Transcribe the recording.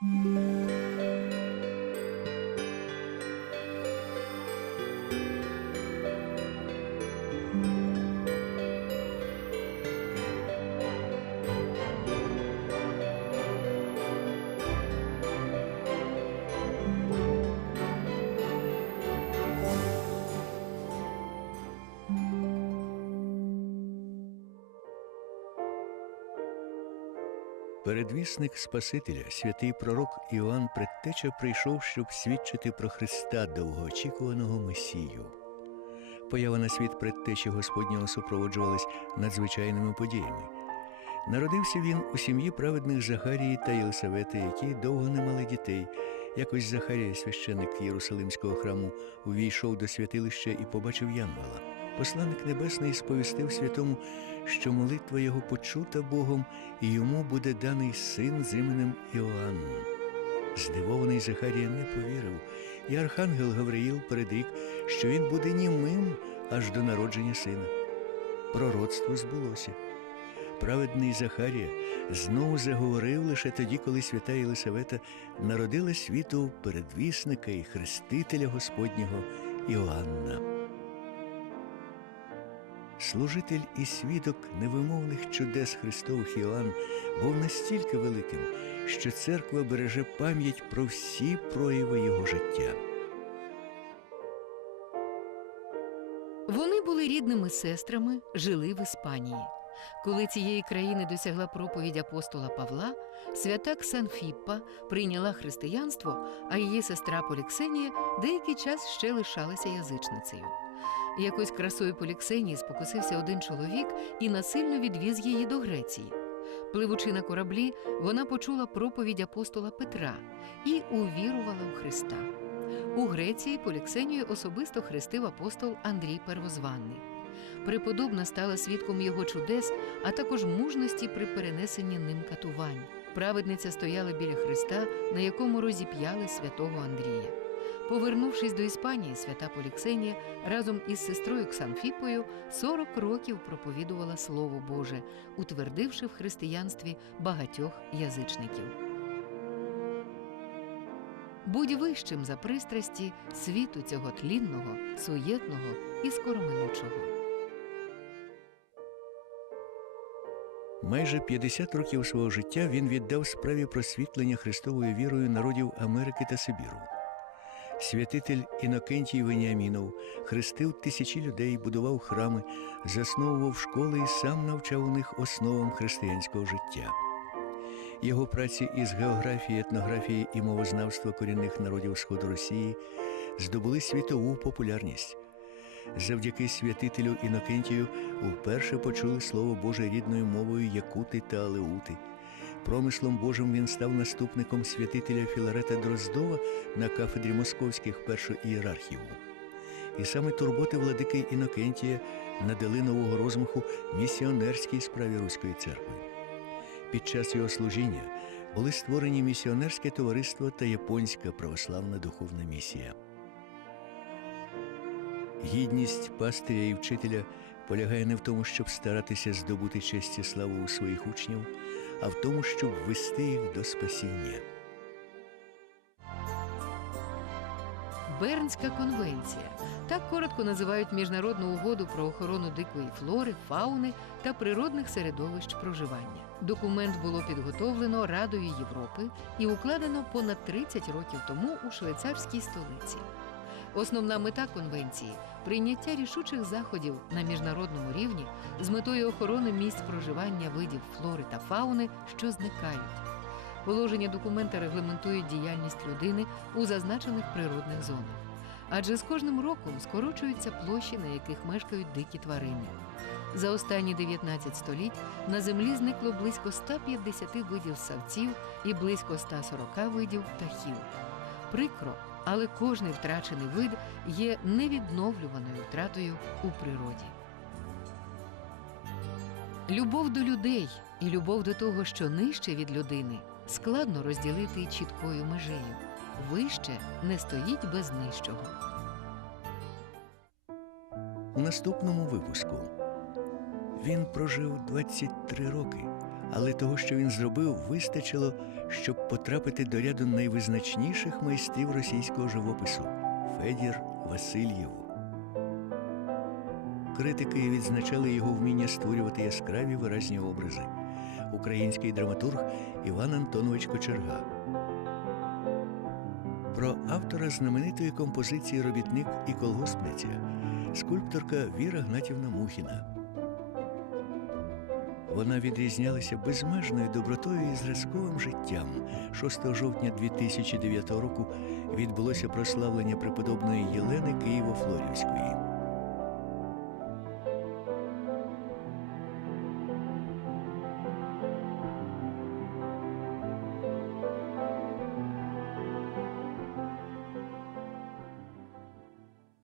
Música Передвісник Спасителя, святий пророк Іоанн Предтеча прийшов, щоб свідчити про Христа довгоочікуваного Месію. Поява на світ предтечі Господнього супроводжувалась надзвичайними подіями. Народився він у сім'ї праведних Захарії та Єлисавети, які довго не мали дітей. Якось Захарія, священник Єрусалимського храму, увійшов до святилища і побачив Янгола. Посланник Небесний сповістив святому, що молитва його почута Богом, і йому буде даний син з іменем Іоанн. Здивований Захарія не повірив, і архангел Гавриїл передрік, що він буде німим аж до народження сина. Пророцтво збулося. Праведний Захарія знову заговорив лише тоді, коли свята Єлисавета народила світу передвісника і хрестителя Господнього Іоанна. Служитель і свідок невимовних чудес Христових Іоанн був настільки великим, що церква береже пам'ять про всі прояви його життя. Вони були рідними сестрами, жили в Іспанії. Коли цієї країни досягла проповідь апостола Павла, свята Ксанфіппа прийняла християнство, а її сестра Поліксенія деякий час ще лишалася язичницею. Якось красою Поліксенії спокусився один чоловік і насильно відвіз її до Греції. Пливучи на кораблі, вона почула проповідь апостола Петра і увірувала у Христа. У Греції Поліксенію особисто хрестив апостол Андрій Первозванний. Преподобна стала свідком його чудес, а також мужності при перенесенні ним катувань. Праведниця стояла біля Христа, на якому розіп'яли святого Андрія. Повернувшись до Іспанії, свята Поліксенія разом із сестрою Ксанфіпою 40 років проповідувала Слово Боже, утвердивши в християнстві багатьох язичників. Будь вищим за пристрасті світу цього тлінного, суєтного і скороминучого. Майже 50 років свого життя він віддав справі просвітлення Христовою вірою народів Америки та Сибіру. Святитель Інокентій Веніамінов хрестив тисячі людей, будував храми, засновував школи і сам навчав у них основам християнського життя. Його праці із географії, етнографії і мовознавства корінних народів Сходу Росії здобули світову популярність. Завдяки святителю Інокентію вперше почули слово Боже рідною мовою якути та алеути. Промислом Божим він став наступником святителя Філарета Дроздова на кафедрі московських першоієрархів. І саме турботи владики Інокентія надали нового розмаху місіонерській справі Руської церкви. Під час його служіння були створені місіонерське товариство та японська православна духовна місія. Гідність пастиря і вчителя полягає не в тому, щоб старатися здобути честь і славу у своїх учнів, а в тому, щоб ввести їх до спасіння. Бернська конвенція так коротко називають міжнародну угоду про охорону дикої флори, фауни та природних середовищ проживання. Документ було підготовлено Радою Європи і укладено понад 30 років тому у швейцарській столиці. Основна мета конвенції прийняття рішучих заходів на міжнародному рівні з метою охорони місць проживання видів флори та фауни, що зникають. Положення документа регламентують діяльність людини у зазначених природних зонах. Адже з кожним роком скорочуються площі, на яких мешкають дикі тварини. За останні 19 століть на землі зникло близько 150 видів савців і близько 140 видів птахів. Прикро, але кожний втрачений вид є невідновлюваною втратою у природі. Любов до людей і любов до того, що нижче від людини, складно розділити чіткою межею. Вище не стоїть без нижчого. У наступному випуску він прожив 23 роки, Але того, що він зробив, вистачило, щоб потрапити до ряду найвизначніших майстрів російського живопису Федір Васильєв. Критики відзначали його вміння створювати яскраві виразні образи. Український драматург Іван Антонович Кочерга. Про автора знаменитої композиції Робітник і колгоспниця скульпторка Віра Гнатівна Мухіна. Вона відрізнялася безмежною добротою і зразковим життям. 6 жовтня 2009 року відбулося прославлення преподобної Єлени Києво-Флорівської.